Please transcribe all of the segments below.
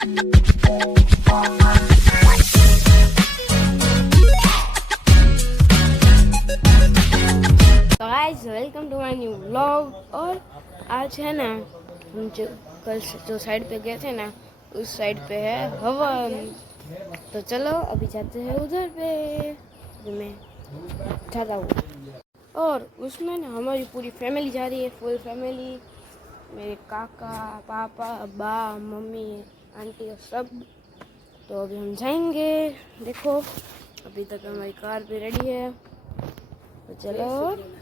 Guys welcome to my new vlog. और आज है ना हम कल जो साइड पे गए थे ना उस साइड पे है हवन। तो चलो अभी जाते हैं उधर पे, तो मैं जाता हूँ। और उसमें ना हमारी पूरी फैमिली जा रही है, फुल फैमिली, मेरे काका पापा बा मम्मी आंटी और सब। तो अभी हम जाएंगे। देखो अभी तक हमारी कार भी रेडी है, तो चलो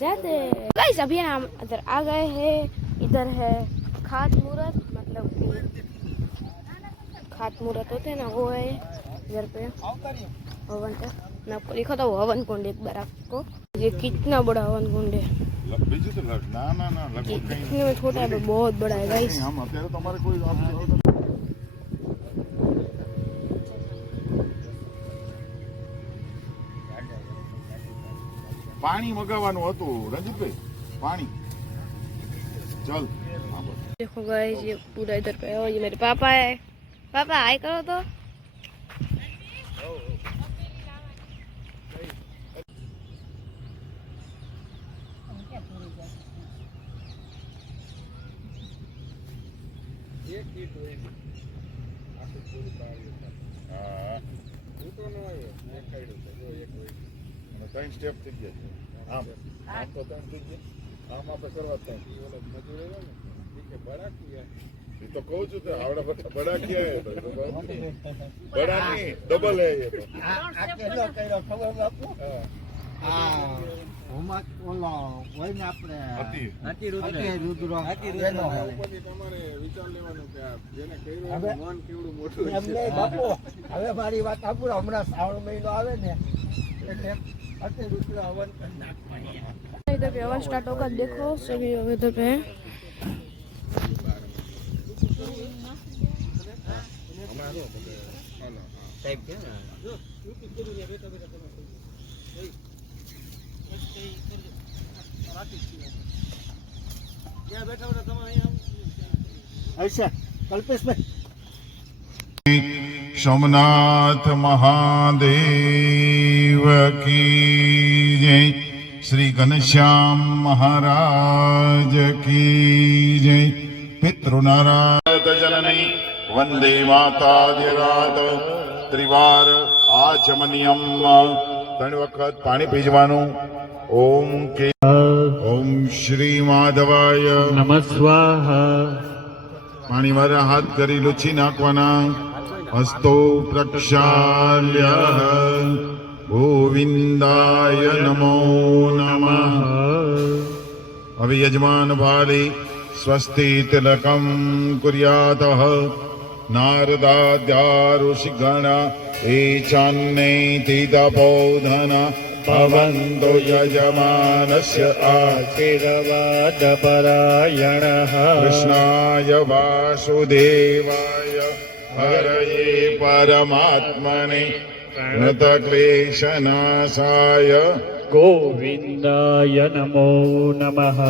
जाते हैं। गाइस अभी हम इधर आ गए हैं। इधर है खात मुहूर्त, मतलब खात मुहूर्त होते हैं ना, वो है इधर पे हवन का। मैं आपको दिखाता हूँ हवन कुंड एक बार आपको। ये कितना बड़ा हवन कुंड है, दिखने में छोटा है बहुत बड़ा है गाइस। पानी मंगावવાનું હતું રંજીતભાઈ, पानी चल। देखो गाइस ये पूरा इधर पे है, और ये मेरे पापा है। पापा हाय करो तो। ત્રણ સ્ટેપ થઈ ગયા છે। આમ આમ તો ત્રણ થઈ ગયા, આમ આપણે કરવા ત્રણ એ તો કહું છું તો આવડા બડા ક્યાં હે, બડા નહીં ડબલ હે ये तो। આ કેટલો કર્યો ખબર બાપુ? આ હોમત ઓલો હોય ને આપણે હાથી રુદ્ર એનો પછી તમારે વિચાર લેવાનો કે આ જેને કર્યો મન કેવડું મોટું છે। એમને બાપુ હવે મારી વાત સાંભળો, હમણાં શ્રાવણ મહિનો આવે ને એટલે हाथी रुद्र हवन करना पड़ेगा। इधर पे हवन स्टार्ट होगा, देखो सभी इधर पे हैं। ऐसा कल्पेश भाई सोमनाथ महादेव की जय, श्री घनश्याम महाराज की जय। पितृनारायण जननी वंदे मातादिरात त्रिवार आचमनियम। त्रण वखत पाणी पीजवानुं। ओम के ओम श्री माधवाय नमः स्वाहा। पाणी वाला हाथ करी लूછી નાખવાના। हस्तो प्रक्षाल्य गोविंदाय नमो नमः। अभी यजमान भाली स्वस्ति तिलकं कुर्यातः। नारदाद्याऋषिगणा एचान्नैतितबोधन भवन्तु यजमानस्य आशीर्वादपरायणः। कृष्णाय वासुदेवाय हरये परमात्मने प्रणतक्लेशनाशाय गोविंदाय नमो नमः।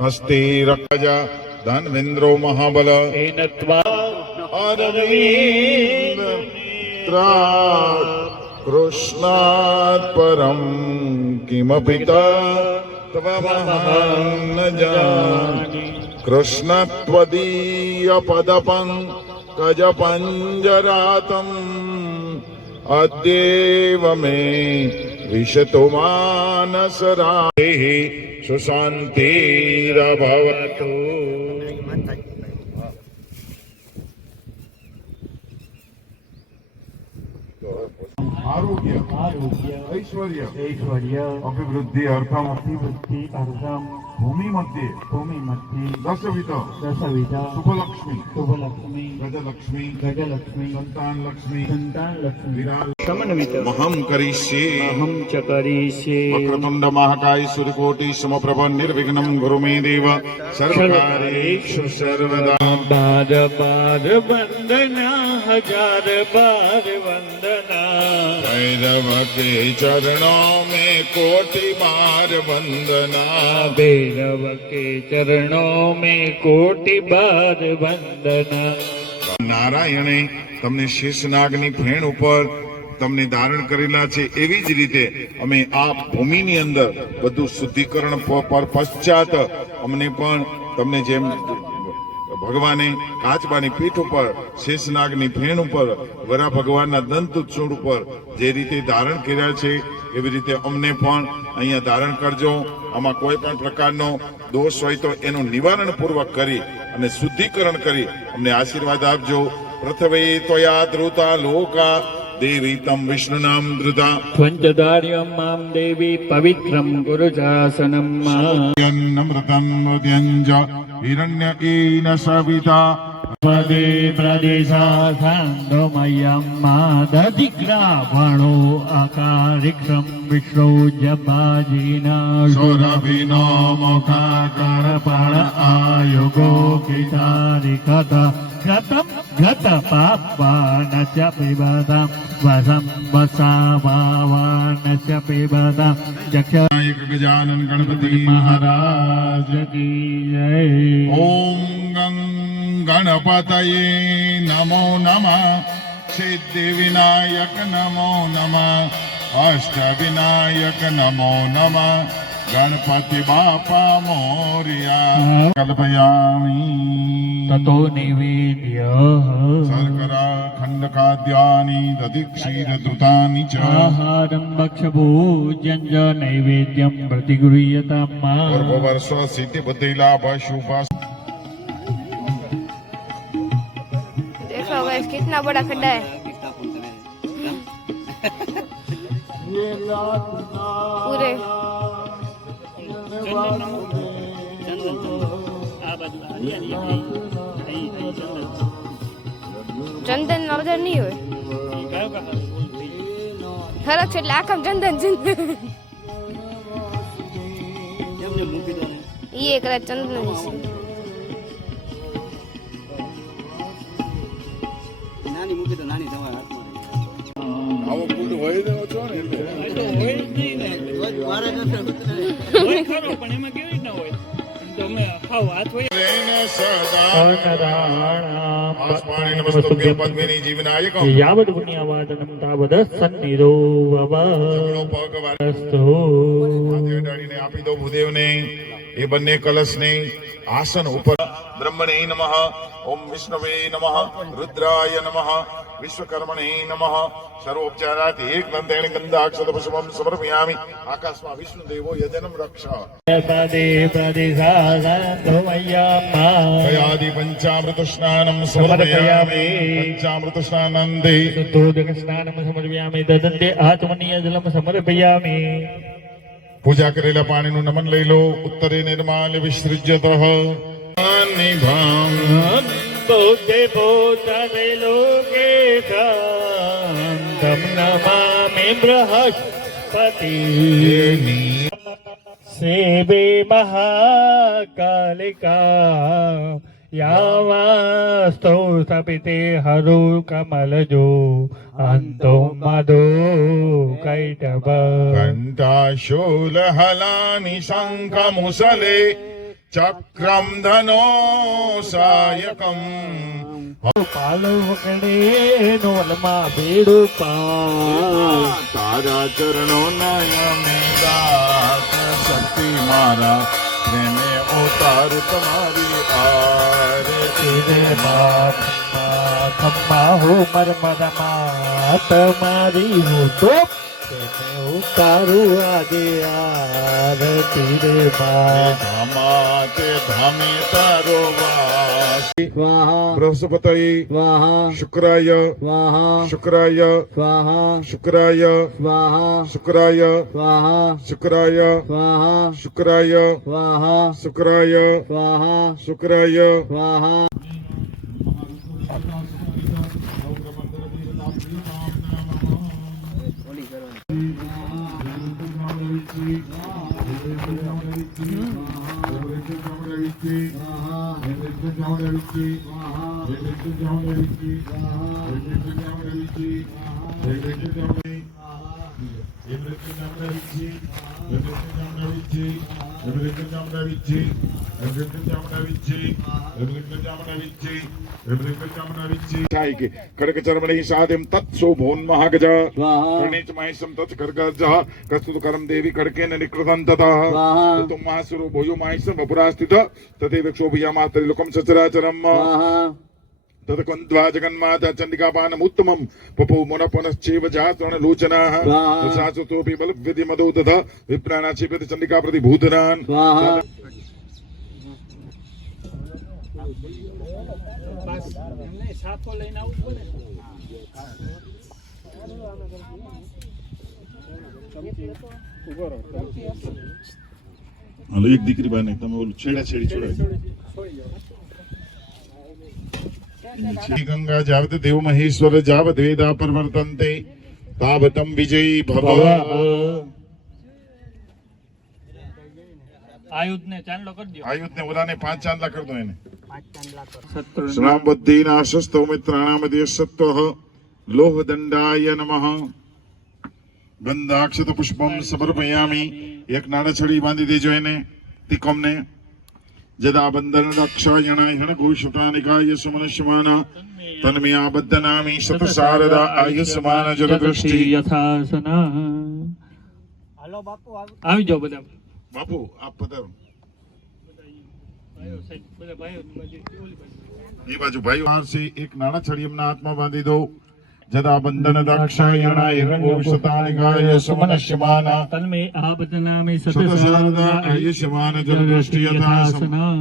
हस्ते राजा धन्वेन्द्रो महाबल एनत्वा अरविन्द कृष्णात् परं किमपि तत्त्वमहं न जाने। कृष्णत्वदीय पदपङ्कजपञ्जरातम् अद्येव मे विशतु मानसराः। सुशान्तिरभवतु। आरोग्य ऐश्वर्य अभिवृद्धि अर्थम भूमि मध्ये दशविध शुभलक्ष्मी गजलक्ष्मी संतान लक्ष्मी अहम करिष्ये वक्रतुंड महाकाय सूर्यकोटि समप्रभ निर्विघ्नं कुरु मे देव सर्वकार्येषु सर्वदा। बार बार वंदना, हजार बार वंदना। भैरव के चरणों में कोटि बार वंदना। भैरव के चरणों में कोटि बार वंदना। નારાયણે તમને શેષનાગની ફેણ ઉપર તમને ધારણ કરેલા છે, એવી જ રીતે અમે આ ભૂમિની અંદર બધું શુદ્ધિકરણ પર પશ્ચાત અમને પણ તમને જેમ ભગવાને કાચબાની પીઠ ઉપર શેષનાગની ફેણ ઉપર વરા ભગવાનના દંત ચૂંડ ઉપર જે રીતે ધારણ કર્યા છે એવી રીતે અમને પણ અહીંયા ધારણ કરજો. આમાં કોઈ પણ પ્રકારનો દોષ હોય તો એનું નિવારણ પૂર્વક કરી અને શુદ્ધિકરણ કરી અમને આશીર્વાદ આપજો. પ્રથમે ત્વયા ધૃતા લોકા દેવી તમ વિષ્ણુનામ ધૃતા ત્વંચદાર્યમ મામ દેવી પવિત્રમ ગુરુજાસનમ નમ્રતમ મૃત્યંજ હિરણ્યકીન સવિતા પદે પ્રદેશાસાંગમયમ માદધિગ્રાભણો અકારિક્ષમ વિષ્ણુ જબાજીના સૌરભિનો મુખાકરપણ આયુગો કિતારિકત ગતમ ગત પાપાન ચ પિબતામ વસમ વસાવાન ચ પિબતામ ચક્ષ ગજાનન ગણપતિ મહારાજ કી જય. ઓમ ગં ગણપતયે નમો નમઃ. સિદ્ધિ વિનાયક નમો નમઃ. અષ્ટ વિનાયક નમો નમઃ. ગણપતિ બાપા મોર્યા. કલ્પયામિ તતો નિવેદ્ય શર્કરા ખંડ ખાદ્યાની દધિક્ષીર ધૃતાની ચ આહારમ ભક્ષભોજન જ નૈવેદ્યમ પ્રતિગૃહ્યતામ પૂર્વ વર્ષ સિદ્ધિ બુદ્ધિ લાભ શુભ. देखो गाइस कितना बड़ा खड्डा है पूरे. ચંદન નજર નહીં હોય ખરક છે એટલે આખા ચંદન ચંદન એ કદાચ ચંદન જ છે. નાની મૂકી તો નાની તમારા હાથમાં આવો કુંડ હોય દેવો છો ને એટલે મારા નથી યાવદ પુણ્યવાદનમ તાવદ સન્નિધો ભવસ્તુ. આપી દો ભૂદેવને એ બંને કલશને આસન ઉપર. બ્રહ્મણે નમઃ. ઓમ વિષ્ણવે નમઃ. રુદ્રાય નમઃ. વિશ્વકર્મણે નમઃ. સર્વોપચારાત એક નંદેણ ગંધાક્ષત પુષ્પમ સમર્પયામિ. આકાશમાં વિષ્ણુ દેવો યજનમ રક્ષા. પદે પ્રદેશાસાંગમયમ કયાદિ પંચામૃત સ્નાનમ સમર્પયામિ. પંચામૃત સ્નાનંદે શુદ્ધોદક સ્નાનમ સમર્પયામિ દદંતે આત્મનીય જલમ સમર્પયામિ. પૂજા કરેલા પાણીનું નમન લઈ લો. ઉત્તરે નિર્માલ્ય વિસૃજ્યતઃ. નિભામ બોધે બોધે લોકે તમ નમામિ બૃહસ્પતિ. સેવે મહાકાલિકા યાવાસ્તો સપિતે હરુ કમલજો અંતો મધો કૈટભ. ઘંટાશૂલ હલાની શંખ મુસલે ચક્રમ ધનો સાયકમ. પાલો વકડે નોલમાં ભેડું પા. તારા ચરણો નયમે દાસ શક્તિ મારા પ્રેમે અવતાર તમારી આરતી. રે બાપ ખમ્મા હો મરમદમાં તમારી હું તો તેને ઉતારું આજે આરતી રે બાપ. ધામા તે ધામે તારો વાસ. સ્વાહા બૃહસ્પતિ સ્વાહા શુક્રાય સ્વાહા શુક્રાય સ્વાહા શુક્રાય સ્વાહા શુક્રાય સ્વાહા શુક્રાય સ્વાહા શુક્રાય સ્વાહા શુક્રાય સ્વાહા શુક્રાય. સ્વાહા. खड़गचर्मणि साधिं तत्सोभोन्महागज कर्णेच माहेशं तत् खड्गजः कस्तुतकरं देवी खड्गेन निकृतं ततः ततो महासुरो भूयो माहेशं वपुरास्थित तथैव क्षोभयामास्त्रिलोकं सचराचरम् तत्कन्द्वा जगन्माता चण्डिकापानमुत्तमं पपौ मुनपुनश्चैव जातरणलोचनाः शाश्वतोऽपि बलव्यतिमदौ तथा विप्राणाक्षेपति चण्डिका प्रतिभूतनान् હાલો એક દીકરી બાને તમે ઓલું છેડા છેડી ગંગા જાવત દેવ મહેશ્વર જાવત વેદા પ્રવર્તન્તે તાવતમ વિજયી ભવ આયુધને ચાંદલો કરી દો. આયુધને ઓલાને 5 ચાંદલા કરી દો એને શ્રામ બુદ્ધિના શસ્તો મિત્રાણામધ્ય સત્વઃ લોહદંડાય નમઃ ગંધાક્ષત પુષ્પમ સમર્પયામિ એક નાળછડી બાંધી દેજો એને તિકમને જદા બંધન રક્ષાયણાય હણ ઘોષતાનિકાય સમનશ્યમાન તન્મયા બદ્ધનામિ શત શારદા આયુષ્માન જલદૃષ્ટિ યથાસના. હાલો બાપુ આવી જાઓ બધા બાપુ આપ પધારો ભાઈઓ સાહેબ, બધા ભાઈઓ એ બાજુ ભાઈઓ મારશે એક નાળછડી એમના હાથમાં બાંધી દો જદા બંધન દક્ષાયણાય રંગોષતાનિકાય સમનશ્યમાન તન્મે આબદનામે શત શારદા આયુષ્માન જલદૃષ્ટિ યથાસના. સતસના.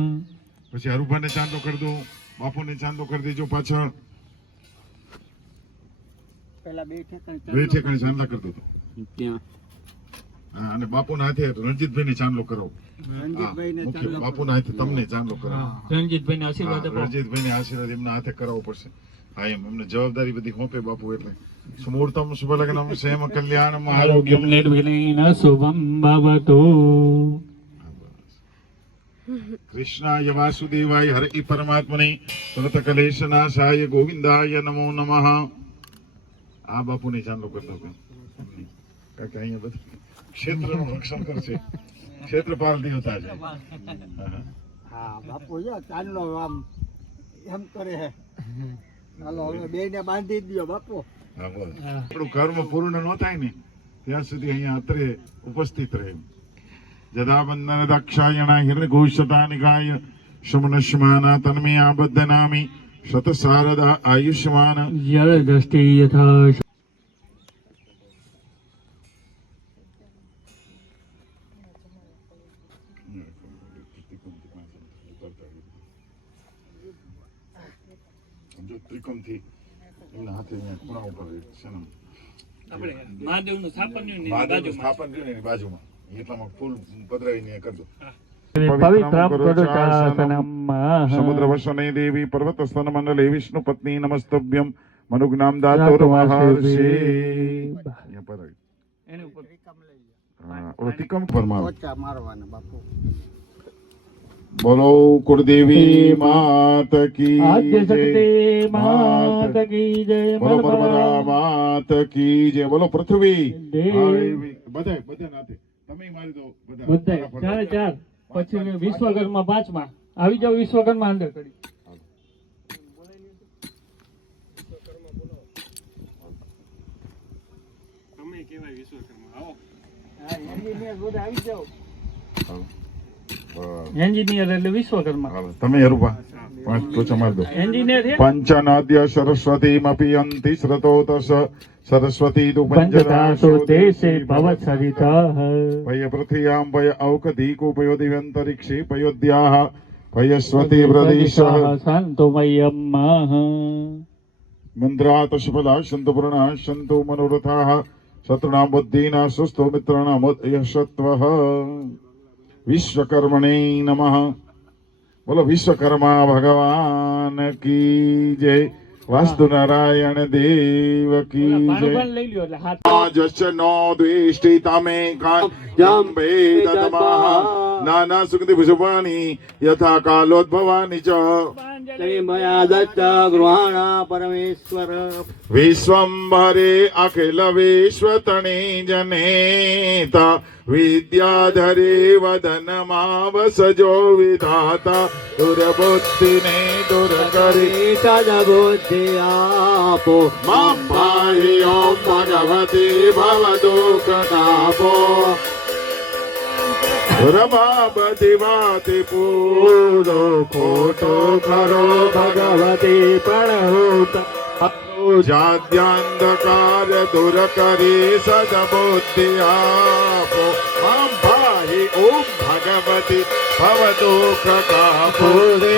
પછી હરુભાને ચાંદલો કરી દો બાપુને ચાંદલો કરી દેજો પાછળ પેલા બે બે ઠેકાણે ચાંદલા કરી દો હા અને બાપુના હાથે રણજીતભાઈને ચાંદલો કરો રણજીતભાઈને મુખ્ય બાપુના હાથે તમને ચાંદલો કરાવો રણજીતભાઈને આશીર્વાદ આપો. રણજીતભાઈને આશીર્વાદ એમના હાથે કરાવવો પડશે હા એમ એમને જવાબદારી બધી હોપે બાપુ એટલે સુમૂર્તમ શુભલગ્નમ ક્ષેમ કલ્યાણમ આરોગ્યમ નિર્વિઘ્નેન શુભમ ભવતુ. કૃષ્ણાય વાસુદેવાય હરિ પરમાત્મને તરત કલેશનાશાય ગોવિંદાય નમો નમઃ આ બાપુને ચાંદલો કરી દો કારણ કે અહીંયા બધું ક્ષેત્રનું રક્ષણ કરશે ક્ષેત્રપાલ દેવતા છે હા બાપુ જો ચાંદલો આમ એમ કરે હે હાલો હવે બે ને બાંધી દો બાપુ હા, બોલ. આપણું કર્મ પૂર્ણ ન થાય ને ત્યાં સુધી અહીંયા અત્રે ઉપસ્થિત રહે જદા બંધન દક્ષાયણા હિરઘોષતાનિકાય શમનશ્માના તન્મયા બદ્ધનામિ શત શારદા આયુષ્માન જળ દ્રષ્ટિ યથા. ત્રિકોણથી એમના હાથે અહીંયા ખૂણા ઉપર છે ને આપણે મહાદેવનું સ્થાપન રહ્યું ને એની મહાદેવનું બાજુમાં. સ્થાપન રહ્યું ને એની બાજુમાં એટલામાં ફૂલ પધરાવીને કરી દો પવિત્રમ કરુણાસનમ સમુદ્ર વસને દેવી પર્વત સ્તન મંડલે વિષ્ણુ પત્ની નમસ્તભ્યમ મનુજ્ઞામ દાતોર મહર્ષિ અહીંયા પધરાવી એની ઉપર હા ઓલો તિકમ પર મારો પોચા મારવાના બાપુ બોલો કુળદેવી માત કી આદ્ય જય શક્તિ માત કી જય. બોલો પરમરા માત કી જય બોલો પૃથ્વી દેવી. બધા નાતે તમે મારી દો બધા બધાય ચારે ચાર. પછી વિશ્વકર્મા પાંચમા આવી જાવ. વિશ્વકર્મા અંદર કરી એન્જિનિયર બધા આવી જાઓ એન્જિનિયર એટલે વિશ્વકર્મા. હાલો, તમે હરુભા પાંચ ટોચા મારી દો એન્જિનિયર છે. પંચનાદ્ય સરસ્વતીમપી અંતિ શ્રતોતસ સરસ્વતી તુ પંચદાસો દેશે ભવસરિતઃ. ભય પૃથિયામ ભય ઔકધીકુપયો દિવ્યંતરિક્ષે પયોદ્યાઃ ભયસ્વતી પ્રદેશઃ શાંતોમયમ મંદ્રાત સફલા સંતુ પૂર્ણા સંતુ મનોરથાઃ શત્રુણામ બુદ્ધિના સુસ્તો મિત્રાણામ યશત્વઃ વિશ્વકર્મણે નમઃ બોલો વિશ્વકર્મા ભગવાન કી જય વાસ્તુ નારાયણ દેવ કી જય લઈ લ્યો એટલે હાથ. જશનો દ્વેષ્ટિ તમે કાંજંબે દતમઃ નાના સુગંધિ પુષ્પાણિ યથા કાલોદ્ભવાનિ ચ मया दत्त गृहाण परमेश्वर विश्वम्भरे अखिल विश्वतणे जनेता विद्याधरे वदनमावसजो विधाता दुर्बुद्धिने दुर्करी सद्बुद्धि आपो मां पाहि ओं भगवती भवदुःखतापो रमापति वाति पूरो खोटो खरो भगवती प्रणहूत जाद्यांधकार दूर करे सद्बुद्धि आपो मां पाहि ओं भगवती भवदुःखतापो દે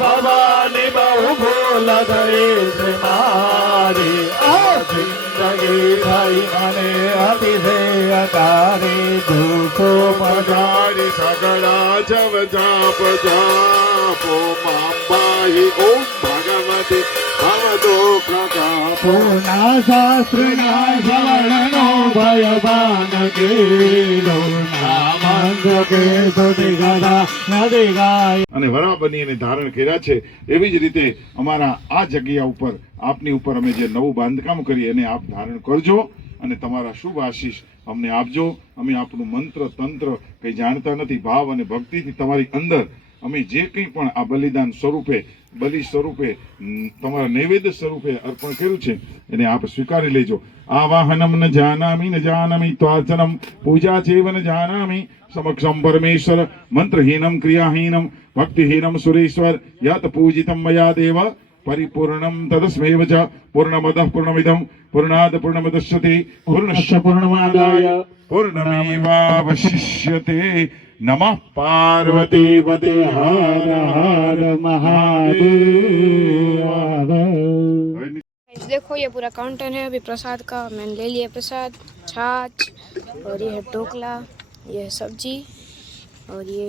ભવાની બહુ ભૂલ ગઈ છે મારી આ જિંદગી થઈ મને અતિશયકારી દુઃખો पधारि सगड़ा जव जाप जापो मां पाहि ओं भगवती भवदुःखतापो પૂના શાસ્ત્રના શ્રવણનો ભયવાન ગીરો નામાંગ કે સુધિ ગદા નદી ગાય અને વરા બની અને ધારણ કર્યા છે એવી જ રીતે અમારા આ જગ્યા ઉપર આપની ઉપર અમે જે નવું બાંધકામ કરીએ એને આપ ધારણ કરજો અને તમારા શુભ આશીષ અમને આપજો. અમે આપણું મંત્ર તંત્ર કંઈ જાણતા નથી. ભાવ અને ભક્તિથી તમારી અંદર અમે જે કંઈ પણ આ બલિદાન સ્વરૂપે બલિ સ્વરૂપે તમારા નૈવેદ્ય સ્વરૂપે અર્પણ કર્યું છે એને આપ સ્વીકારી લેજો. આવાહનમ ન જાનામી ત્વાર્ચનમ પૂજા ચેવ ન જાનામી સમક્ષમ પરમેશ્વર મંત્રહીનમ ક્રિયાહીનમ ભક્તિહીનમ સુરેશ્વર યત પૂજિતમ મયા દેવ પરિપૂર્ણમ તદસ્મૈવ ચ પૂર્ણમદઃ પૂર્ણમિદં પૂર્ણાદ પૂર્ણમદશ્યતે પૂર્ણસ્ય પૂર્ણમાદાય પૂર્ણમેવાવશિષ્યતે. नमः पार्वती पते हर हर महादेव. देखो ये पूरा काउंटर है अभी प्रसाद का. मैंने ले लिया प्रसाद, छाछ और ये है ढोकला, ये है सब्जी और ये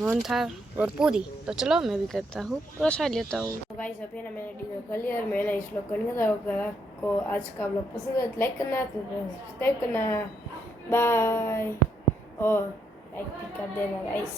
मोहनथाल और पूरी. तो चलो मैं भी करता हूँ प्रसाद लेता हूँ. भाई अभी ना मैंने डिनर कर लिया और मैंने इस लोग करने का अगर आपको आज का ब्लॉग पसंद है तो लाइक करना, सब्सक्राइब करना, बाय और लाइक भी कर देना गाइस.